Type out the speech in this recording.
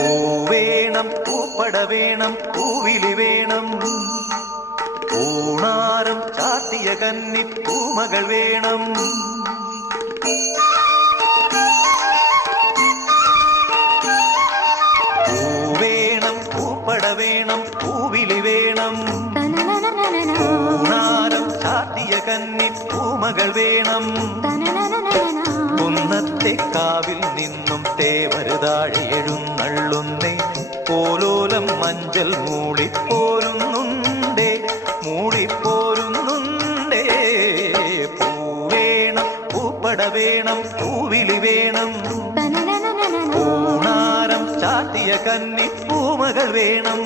പൂ വേണം പൂപ്പട വേണം പൂവിലി വേണം പൂണാരം ചാത്തിയ കന്നി പൂമകൾ വേണം പൂ വേണം പൂപ്പട വേണം പൂവിലി വേണം പൂണാരം ചാത്തിയ കന്നി പൂമകൾ വേണം കർത്താവിൽ നിന്നും തേവർ എഴുന്നള്ളുന്നേ പോലോലം മഞ്ചൽ മൂളിപ്പോരുന്നുണ്ടേ മൂളിപ്പോരുന്നുണ്ടേ പൂവേണം പൂപ്പട വേണം പൂവിളി വേണം പൂണാരം ചാത്തിയ കന്നി പൂമകൾ വേണം